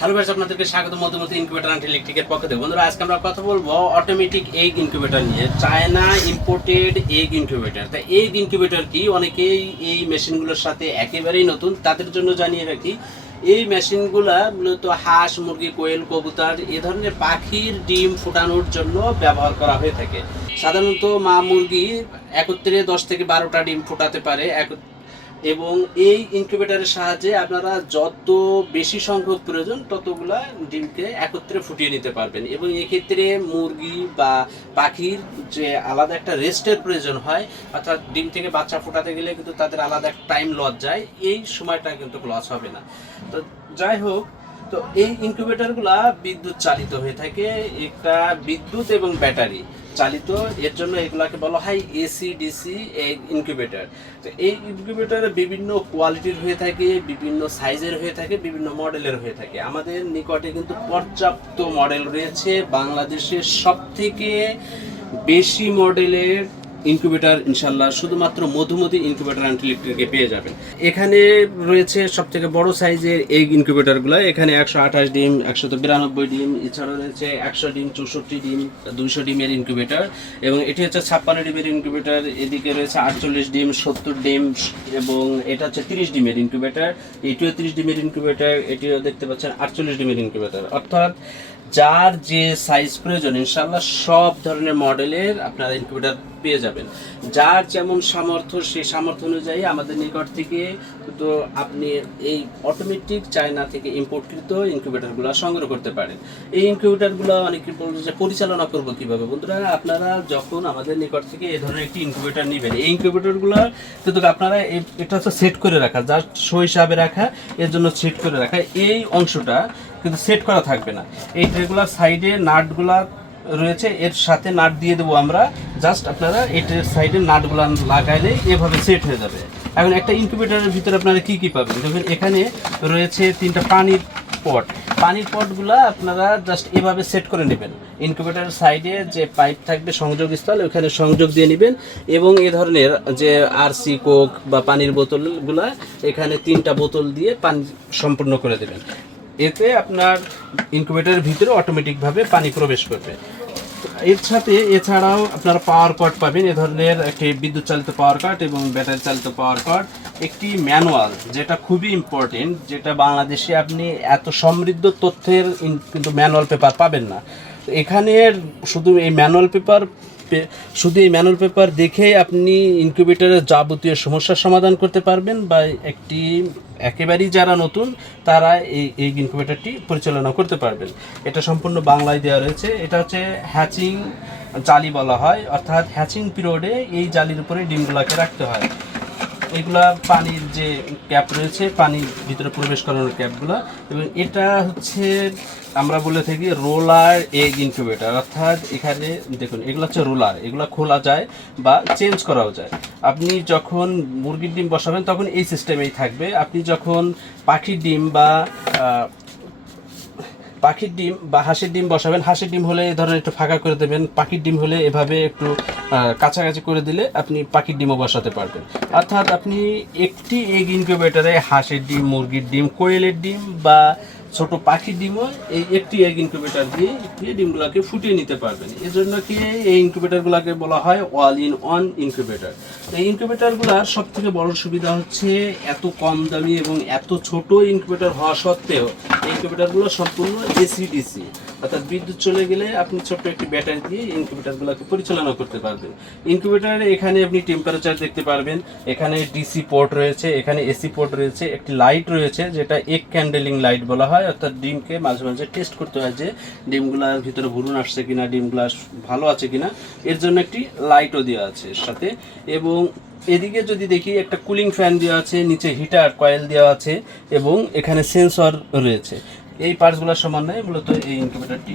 Hello ভাই আপনাদেরকে স্বাগত মধ্যমতি ইনকিউবেটর অ্যান্ড ইলেকট্রিকের পক্ষ থেকে। বন্ধুরা, আজকে আমরা কথা বলব অটোমেটিক এগ ইনকিউবেটর নিয়ে চায়না ইম্পোর্টেড এগ ইনকিউবেটর তা এগ ইনকিউবেটর কি? অনেকেই এই মেশিনগুলোর সাথে একেবারেই নতুন। তাদের জন্য জানিয়ে রাখি, এই মেশিনগুলা মূলত হাঁস, মুরগি, কোয়েল, কবুতর, এ ধরনের পাখির ডিম ফোটানোর জন্য ব্যবহার করা হয়ে থাকে। সাধারণত মা মুরগি একত্রে দশ থেকে বারোটা ডিম ফোটাতে পারে এক এবং এই ইনকিউবেটারের সাহায্যে আপনারা যত বেশি সংখ্যক প্রয়োজন, ততগুলা ডিমকে একত্রে ফুটিয়ে নিতে পারবেন। এবং এক্ষেত্রে মুরগি বা পাখির যে আলাদা একটা রেস্টের প্রয়োজন হয়, অর্থাৎ ডিম থেকে বাচ্চা ফোটাতে গেলে কিন্তু তাদের আলাদা টাইম লস যায়, এই সময়টা কিন্তু লস হবে না। তো যাই হোক তো এই ইনকিউবেটরগুলা বিদ্যুৎ চালিত হয়ে থাকে, একটা বিদ্যুৎ এবং ব্যাটারি চালিত। এর জন্য এগুলাকে বলা হয় এসি ডিসি ইনকিউবেটর তো এই ইনকিউবেটর বিভিন্ন কোয়ালিটির হয়ে থাকে, বিভিন্ন সাইজের হয়ে থাকে, বিভিন্ন মডেলের হয়ে থাকে। আমাদের নিকটে কিন্তু পর্যাপ্ত মডেল রয়েছে। বাংলাদেশের সব থেকে বেশি মডেলের ইনকিউবেটর ইনশাল্লাহ শুধুমাত্র মধুমতি ইনকিউবেটর অ্যান্ড পেয়ে যাবেন। এখানে রয়েছে সবথেকে বড় সাইজের এই ইনকিউবেটরগুলো। এখানে একশো আঠাশ ডিম, একশো বিরানব্বই ডিম, এছাড়াও রয়েছে একশো ডিম, চৌষট্টি ডিম, দুইশো ডিমের ইনকিউবেটর এবং এটি হচ্ছে ছাপ্পান্ন ডিমের ইনকিউবেটর। এদিকে রয়েছে আটচল্লিশ ডিম, সত্তর ডিম এবং এটা হচ্ছে তিরিশ ডিমের ইনকিউবেটর। এটিও তিরিশ ডিমের ইনকিউবেটর, এটিও দেখতে পাচ্ছেন আটচল্লিশ ডিমের ইনকিউবেটর। অর্থাৎ যার যে সাইজ প্রয়োজন ইনশাল্লাহ সব ধরনের মডেলের আপনারা ইনকিউবেটর পেয়ে যাবেন। যার যেমন সামর্থ্য, সেই সামর্থ্য অনুযায়ী আমাদের নিকট থেকে তো আপনি এই অটোমেটিক চায়না থেকে ইম্পোর্টকৃত ইনকিউবেটরগুলো সংগ্রহ করতে পারেন। এই ইনকিউবেটরগুলো অনেকে বলবে যে পরিচালনা করব কীভাবে? বন্ধুরা, আপনারা যখন আমাদের নিকট থেকে এই ধরনের একটি ইনকিউবেটর নেবেন, এই ইনকিউবেটরগুলো কিন্তু আপনারা এটা হচ্ছে সেট করে রাখা জাস্ট শো হিসাবে রাখা, এর জন্য সেট করে রাখা। এই অংশটা কিন্তু সেট করা থাকবে না। এই ট্রেগুলার সাইডে নাটগুলা রয়েছে, এর সাথে নাট দিয়ে দেবো আমরা। জাস্ট আপনারা এটার সাইডে নাটগুলা লাগাইলে এভাবে সেট হয়ে যাবে। এখন একটা ইনকিউবেটরের ভিতরে আপনারা কি কি পাবেন? দেখবেন এখানে রয়েছে তিনটা পানির পট পানির পটগুলা আপনারা জাস্ট এভাবে সেট করে নেবেন। ইনকিউবেটরের সাইডে যে পাইপ থাকবে, সংযোগ স্থল, ওখানে সংযোগ দিয়ে নেবেন। এবং এ ধরনের যে আরসি কোক বা পানির বোতলগুলা, এখানে তিনটা বোতল দিয়ে পানি সম্পূর্ণ করে দেবেন। এতে আপনার ইনকিউবেটরের ভিতরে অটোমেটিকভাবে পানি প্রবেশ করবে। এর সাথে এছাড়াও আপনারা পাওয়ার কট পাবেন, এ ধরনের একটি বিদ্যুৎ চালিত পাওয়ার কাট এবং ব্যাটারি চালিত পাওয়ার কাট একটি ম্যানুয়াল যেটা খুবই ইম্পর্টেন্ট যেটা বাংলাদেশে আপনি এত সমৃদ্ধ তথ্যের কিন্তু ম্যানুয়াল পেপার পাবেন না। তো এখানে শুধু এই ম্যানুয়াল পেপার শুধু এই ম্যানুয়াল পেপার দেখেই আপনি ইনকিউবেটরের যাবতীয় সমস্যার সমাধান করতে পারবেন বা একটি, একেবারেই যারা নতুন, তারা এই এই ইনকিউবেটরটি পরিচালনা করতে পারবেন। এটা সম্পূর্ণ বাংলায় দেওয়া রয়েছে। এটা হচ্ছে হ্যাচিং জালি বলা হয়। অর্থাৎ হ্যাচিং পিরিয়ডে এই জালির উপরে ডিমগুলাকে রাখতে হয়। এগুলা পানির যে ক্যাপ রয়েছে, পানির ভিতরে প্রবেশ করানোর ক্যাপগুলো এবং এটা হচ্ছে আমরা বলে থাকি রোলার এগ ইনকিউবেটার। অর্থাৎ এখানে দেখুন, এগুলো হচ্ছে রোলার। এগুলো খোলা যায় বা চেঞ্জ করাও যায়। আপনি যখন মুরগির ডিম বসাবেন, তখন এই সিস্টেমেই থাকবে। আপনি যখন পাখির ডিম বা পাখির ডিম বা হাঁসের ডিম বসাবেন। হাঁসের ডিম হলে এই ধরনের একটু ফাঁকা করে দেবেন। পাখির ডিম হলে এভাবে একটু কাছাকাছি করে দিলে আপনি পাখির ডিমও বসাতে পারবেন। অর্থাৎ আপনি একটি এগ ইনকিউবেটারে হাঁসের ডিম, মুরগির ডিম, কোয়েলের ডিম বা ছোট পাখি ডিমও এই একটি এগ ইনকিউবেটার দিয়ে দিয়ে ডিমগুলোকে ফুটিয়ে নিতে পারবেন। এজন্য কি এই ইনকিউবেটারগুলোকে বলা হয় ওয়াল ইন ওয়ান ইনকিউবেটার এই ইনকিউবেটারগুলোর সব থেকে বড় সুবিধা হচ্ছে এত কম দামি এবং এত ছোট ইনকিউবেটার হওয়া সত্ত্বেও এই ইনকিউবেটরগুলো সম্পূর্ণ এসি ডিসি অর্থাৎ বিদ্যুৎ চলে গেলে আপনি ছোট্ট একটি ব্যাটারি দিয়ে ইনকিউবেটরগুলোকে পরিচালনা করতে পারবেন। ইনকিউবেটরে এখানে আপনি টেম্পারেচার দেখতে পারবেন। এখানে ডিসি পোর্ট রয়েছে, এখানে এসি পোর্ট রয়েছে, একটি লাইট রয়েছে যেটা এক ক্যান্ডেলিং লাইট বলা হয়। অর্থাৎ ডিমকে মাঝে মাঝে টেস্ট করতে হয় যে ডিমগুলার ভিতরে ভুরুন আসছে কিনা, ডিমগুলা ভালো আছে কিনা। এর জন্য একটি লাইটও দেওয়া আছে এর সাথে। এবং এদিকে যদি দেখি একটা কুলিং ফ্যান দেওয়া আছে, নিচে হিটার কয়েল দেওয়া আছে এবং এখানে সেন্সর রয়েছে। এই পার্টসগুলোর সমন্বয়ে মূলত এই ইনকিউবেটরটি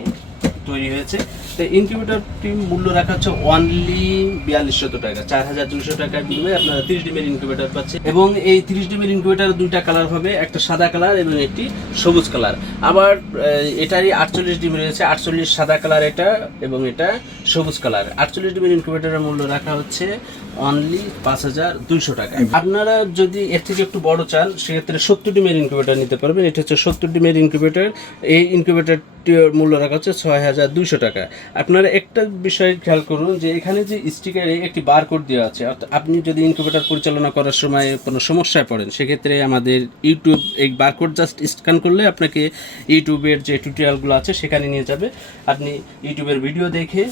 তৈরি হয়েছে। তো ইনকিউবেটরটি মূল্য রাখা হচ্ছে অনলি বিয়াল্লিশশত টাকা চার হাজার দুশো টাকার বিনিময়ে আপনারা তিরিশ ডিমের ইনকিউবেটর পাচ্ছেন। এবং এই তিরিশ ডিমের ইনকিউবেটর দুইটা কালার হবে, একটা সাদা কালার এবং একটি সবুজ কালার আবার এটারই আটচল্লিশ ডিম রয়েছে, আটচল্লিশ সাদা কালার এটা এবং এটা সবুজ কালার আটচল্লিশ ডিমের ইনকিউবেটরের মূল্য রাখা হচ্ছে অনলি পাঁচ হাজার দুইশো টাকা। আপনারা যদি এর থেকে একটু বড় চান, সেক্ষেত্রে সত্তর ডিমের ইনকিউবেটার নিতে পারবেন। এটা হচ্ছে সত্তর ডিমের ইনকিউবেটার এই ইনকিউবেটারটির মূল্য রাখা হচ্ছে ছয় হাজার দুইশো টাকা। আপনারা একটা বিষয় খেয়াল করুন যে এখানে যে স্টিকারে একটি বারকোড দেওয়া আছে, অর্থাৎ আপনি যদি ইনকিউবেটার পরিচালনা করার সময় কোনো সমস্যায় পড়েন, সেক্ষেত্রে আমাদের ইউটিউব এই বারকোড জাস্ট স্ক্যান করলে আপনাকে ইউটিউবের যে টিউটোরিয়ালগুলো আছে সেখানে নিয়ে যাবে। আপনি ইউটিউবের ভিডিও দেখে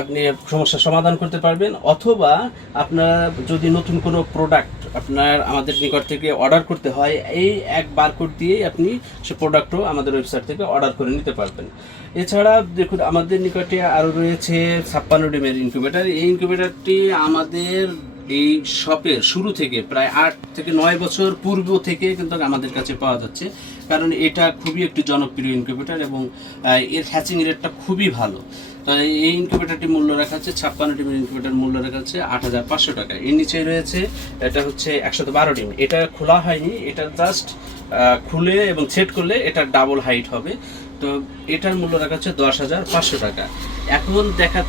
আপনি সমস্যার সমাধান করতে পারবেন, অথবা আপনার যদি নতুন কোনো প্রোডাক্ট আপনার, আমাদের নিকট থেকে অর্ডার করতে হয়, এই এক বারকোড দিয়েই আপনি সে প্রোডাক্টও আমাদের ওয়েবসাইট থেকে অর্ডার করে নিতে পারবেন। এছাড়া দেখুন, আমাদের নিকটে আরও রয়েছে ছাপ্পান্ন ডিমের ইনকিউবেটার এই ইনকিউবেটারটি আমাদের এই শপের শুরু থেকে প্রায় আট থেকে নয় বছর পূর্ব থেকে কিন্তু আমাদের কাছে পাওয়া যাচ্ছে। কারণ এটা খুবই একটি জনপ্রিয় ইনকিউবেটার এবং এর হ্যাচিং রেটটা খুবই ভালো। তাই এই ইনকিউবেটারটি মূল্য রাখা হচ্ছে ছাপ্পান্ন ডিমের ইনকিউবেটার মূল্য রাখা আছে আট হাজার পাঁচশো টাকা। এর নিচে রয়েছে, এটা হচ্ছে একশো বারো ডিম। এটা খোলা হয়নি, এটা জাস্ট খুলে এবং সেট করলে এটা ডাবল হাইট হবে। তো এটার মূল্য রাখা হচ্ছে দশ হাজার পাঁচশো টাকা। এখন দেখা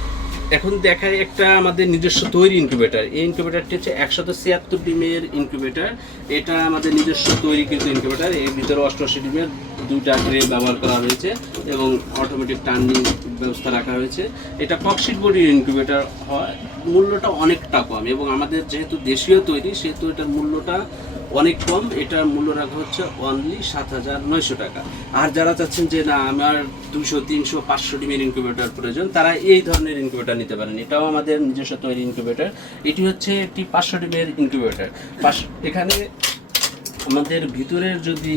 এখন দেখায় একটা আমাদের নিজস্ব তৈরি ইনকিউবেটার এই ইনকিউবেটারটি হচ্ছে একশত ছিয়াত্তর ডিমের ইনকিউবেটার এটা আমাদের নিজস্ব তৈরি কিন্তু ইনকিউবেটার এর ভিতরে অষ্টআশি ডিমের দুইটা ট্রে ব্যবহার করা হয়েছে এবং অটোমেটিক টার্নিং ব্যবস্থা রাখা হয়েছে। এটা ককশিট বডির ইনকিউবেটার হয়। মূল্যটা অনেকটা কম এবং আমাদের যেহেতু দেশীয় তৈরি, সেহেতু এটার মূল্যটা অনেক কম, এটার মূল্য রাখা হচ্ছে অনলি সাত হাজার নয়শো টাকা। আর যারা চাচ্ছেন যে, না, আমার দুশো, তিনশো, পাঁচশো ডিমের ইনকিউবেটার প্রয়োজন, তারা এই ধরনের ইনকিউবেটার নিতে পারেন। এটাও আমাদের নিজস্ব তৈরি ইনকিউবেটার এটি হচ্ছে একটি পাঁচশো ডিমের ইনকিউবেটার পাঁচ এখানে আমাদের ভিতরের যদি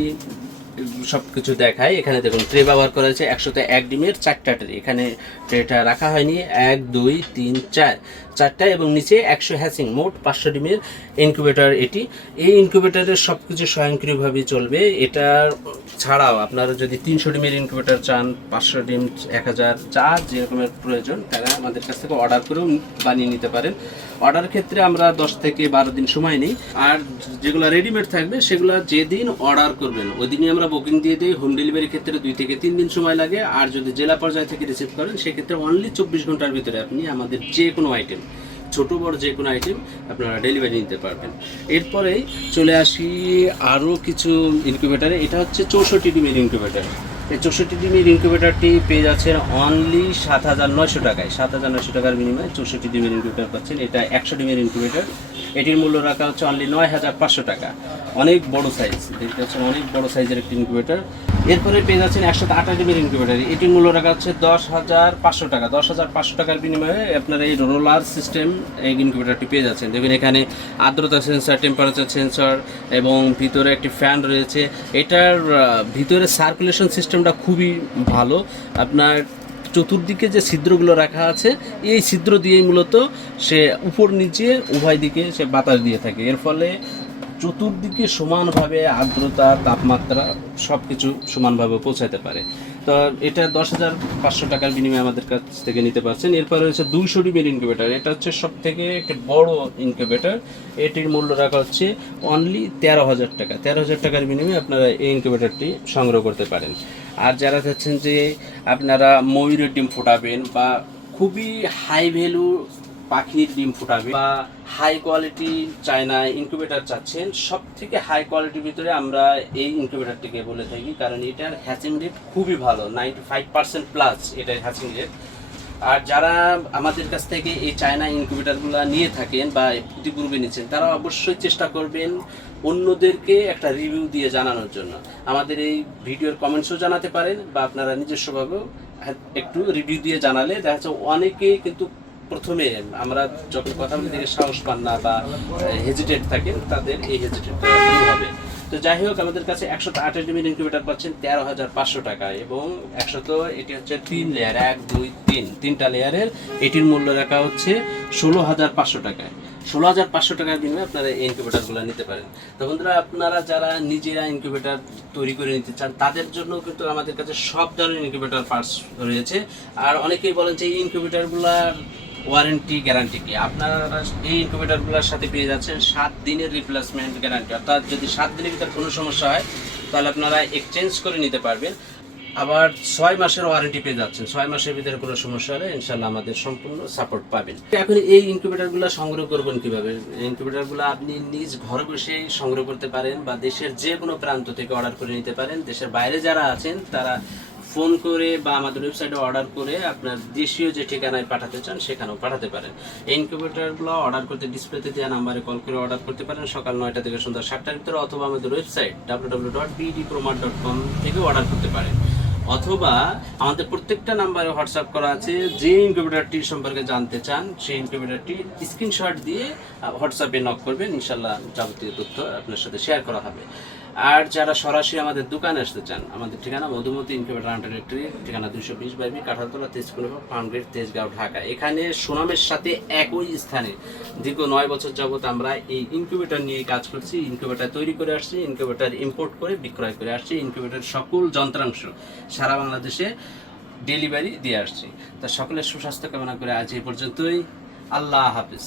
সব কিছু দেখায় এখানে দেখুন ট্রে ব্যবহার করা হয়েছে একশোতে এক ডিমের চারটা ট্রে এখানে ট্রেটা রাখা হয়নি। এক, দুই, তিন, চার। চারটা এবং নিচে একশো হ্যাচিং মোট পাঁচশো ডিমের ইনকিউবেটর এটি। এই ইনকিউবেটরের সব কিছু স্বয়ংক্রিয়ভাবে চলবে। এটার ছাড়াও আপনারা যদি তিনশো ডিমের ইনকিউবেটর চান, পাঁচশো ডিম, এক হাজার যা যেরকমের প্রয়োজন, তারা আমাদের কাছ থেকে অর্ডার করেও বানিয়ে নিতে পারেন। অর্ডার ক্ষেত্রে আমরা দশ থেকে বারো দিন সময় নিই। আর যেগুলো রেডিমেড থাকবে, সেগুলো যেদিন অর্ডার করবেন ওই দিনই আমরা বুকিং দিয়ে দিই হোম ডেলিভারির ক্ষেত্রে দুই থেকে তিন দিন সময় লাগে। আর যদি জেলা পর্যায় থেকে রিসিভ করেন, সেক্ষেত্রে অনলি চব্বিশ ঘণ্টার ভিতরে আপনি আমাদের যে কোনো আইটেম ছোট বড় যে কোনো আইটেম আপনারা ডেলিভারি নিতে পারবেন। এরপরেই চলে আসি আরও কিছু ইনকিউবেটারে এটা হচ্ছে চৌষট্টি ডিমের ইনকিউবেটার এই চৌষট্টি ডিমের ইনকিউবেটারটি পেয়ে যাচ্ছেন অনলি সাত হাজার নয়শো টাকায়। সাত হাজার নয়শো টাকার বিনিময়ে চৌষট্টি ডিমের ইনকিউবেটার পাচ্ছেন। এটা একশো ডিমের ইনকিউবেটার। এটির মূল্য রাখা হচ্ছে অনলি নয় হাজার পাঁচশো টাকা। অনেক বড় সাইজ দেখতে পাচ্ছেন, অনেক বড় সাইজের একটি ইনকিউবেটার। এরপরে পেয়ে যাচ্ছেন একশো আঠাশ ডিমের ইনকিউবেটার এটির মূল্য রাখা হচ্ছে দশ হাজার পাঁচশো টাকা। দশ হাজার পাঁচশো টাকার বিনিময়ে আপনারা এই রোলার সিস্টেম এই ইনকিউবেটারটি পেয়ে যাচ্ছেন। দেখবেন এখানে আর্দ্রতা সেন্সর টেম্পারেচার সেন্সর এবং ভিতরে একটি ফ্যান রয়েছে। এটার ভিতরে সার্কুলেশন সিস্টেমটা খুবই ভালো। আপনার চতুর্দিকে যে ছিদ্রগুলো রাখা আছে, এই ছিদ্র দিয়েই মূলত সে উপর নিচে, উভয় দিকে সে বাতাস দিয়ে থাকে। এর ফলে চতুর্দিকে সমানভাবে আর্দ্রতা, তাপমাত্রা সব কিছু সমানভাবে পৌঁছাতে পারে। তো এটা দশ হাজার পাঁচশো টাকার বিনিময়ে আমাদের কাছ থেকে নিতে পারছেন। এরপর রয়েছে দুইশো ডিমের ইনকিউবেটার এটা হচ্ছে সব থেকে একটা বড় ইনকিউবেটার এটির মূল্য রাখা হচ্ছে অনলি তেরো হাজার টাকা। তেরো হাজার টাকার বিনিময়ে আপনারা এই ইনকিউবেটারটি সংগ্রহ করতে পারেন। আর যারা চাচ্ছেন যে আপনারা ময়ূরের ডিম ফোটাবেন বা খুবই হাই ভ্যালু পাখির ডিম ফুটাবে বা হাই কোয়ালিটি চায়না ইনকিউবেটার চাচ্ছেন সব থেকে হাই কোয়ালিটির ভিতরে আমরা এই ইনকিউবেটারটিকে বলে থাকি, কারণ এটার হ্যাচিং রেট খুবই ভালো নাইনটি ফাইভ পার্সেন্ট প্লাস এটার হ্যাচিং রেট আর যারা আমাদের কাছ থেকে এই চায়না ইনকিউবেটারগুলো নিয়ে থাকেন বা ইতিপূর্বে নিচ্ছেন, তারা অবশ্যই চেষ্টা করবেন অন্যদেরকে একটা রিভিউ দিয়ে জানানোর জন্য। আমাদের এই ভিডিওর কমেন্টসও জানাতে পারেন বা আপনারা নিজস্বভাবেও একটু রিভিউ দিয়ে জানালে দেখা যাচ্ছে অনেকে কিন্তু প্রথমে আমরা যখন কথা বলি দেখে সাহস পান না বা হেজিটেট থাকেন, তাদের এই হেজিটেটটা দূর হবে। তো যাই হোক, আমাদের কাছে একশো আঠাশ ডিমের ইনকিউবেটার পাচ্ছেন, তেরো হাজার পাঁচশো টাকায় এবং একশত, এটি হচ্ছে তিন লেয়ার এক, দুই, তিন। তিনটা লেয়ারের এটির মূল্য রাখা হচ্ছে ষোলো হাজার পাঁচশো টাকায়। ষোলো হাজার পাঁচশো টাকার বিনিময়ে আপনারা এই ইনকিউবেটারগুলো নিতে পারেন। তো বন্ধুরা, আপনারা যারা নিজেরা ইনকিউবেটার তৈরি করে নিতে চান, তাদের জন্য কিন্তু আমাদের কাছে সব ধরনের ইনকিউবেটার পার্টস রয়েছে। আর অনেকেই বলেন যে এই ইনকিউবেটারগুলার ওয়ারেন্টি, গ্যারান্টি কি? আপনারা এই ইনকিউবেটারগুলোর সাথে পেয়ে যাচ্ছেন সাত দিনের রিপ্লেসমেন্ট গ্যারান্টি অর্থাৎ যদি সাত দিনের ভিতরে কোনো সমস্যা হয়, তাহলে আপনারা এক্সচেঞ্জ করে নিতে পারবেন। আবার ছয় মাসের ওয়ারেন্টি পেয়ে যাচ্ছেন। ছয় মাসের ভিতরে কোনো সমস্যা হলে ইনশাল্লাহ আমাদের সম্পূর্ণ সাপোর্ট পাবেন। এখন এই ইনকিউবেটারগুলো সংগ্রহ করবেন কীভাবে? ইনকিউবেটারগুলো আপনি নিজ ঘরে বসেই সংগ্রহ করতে পারেন বা দেশের যে কোনো প্রান্ত থেকে অর্ডার করে নিতে পারেন। দেশের বাইরে যারা আছেন, তারা ফোন করে বা আমাদের ওয়েবসাইটে অর্ডার করে আপনার দেশীয় যে ঠিকানায় পাঠাতে চান সেখানেও পাঠাতে পারেন। ইনকিউবেটারগুলো অর্ডার করতে ডিসপ্লেতে দেওয়া নাম্বারে কল করে অর্ডার করতে পারেন সকাল নয়টা থেকে সন্ধ্যা সাতটার ভিতরে অথবা আমাদের website W W dot BD promar dot com থেকে অর্ডার করতে পারেন। অথবা আমাদের প্রত্যেকটা নাম্বারে হোয়াটসঅ্যাপ করা আছে, যে ইনকিউবেটারটি সম্পর্কে জানতে চান সেই ইনকিউবেটারটি স্ক্রিনশট দিয়ে হোয়াটসঅ্যাপে নক করবেন ইনশাল্লাহ যাবতীয় তথ্য আপনার সাথে শেয়ার করা হবে। আর যারা সরাসরি আমাদের দোকানে আসতে চান, আমাদের ঠিকানা মধুমতি ইনকিউবেটার আন্ডার ডিরেক্টরি ঠিকানা দুশো বিশ বাইবি কাঁঠালতলা, তেজপুর পাউন্ডগেট তেজগাঁও, ঢাকা। এখানে সুনামের সাথে একই স্থানে দীর্ঘ নয় বছর যাবত আমরা এই ইনকিউবেটার নিয়ে কাজ করছি। ইনকিউবেটার তৈরি করে আসছি ইনকিউবেটার ইম্পোর্ট করে, বিক্রয় করে আসছি। ইনকিউবেটার সকল যন্ত্রাংশ সারা বাংলাদেশে ডেলিভারি দিয়ে আসছি। তা সকলের সুস্বাস্থ্য কামনা করে আজ এই পর্যন্তই। আল্লাহ হাফিজ।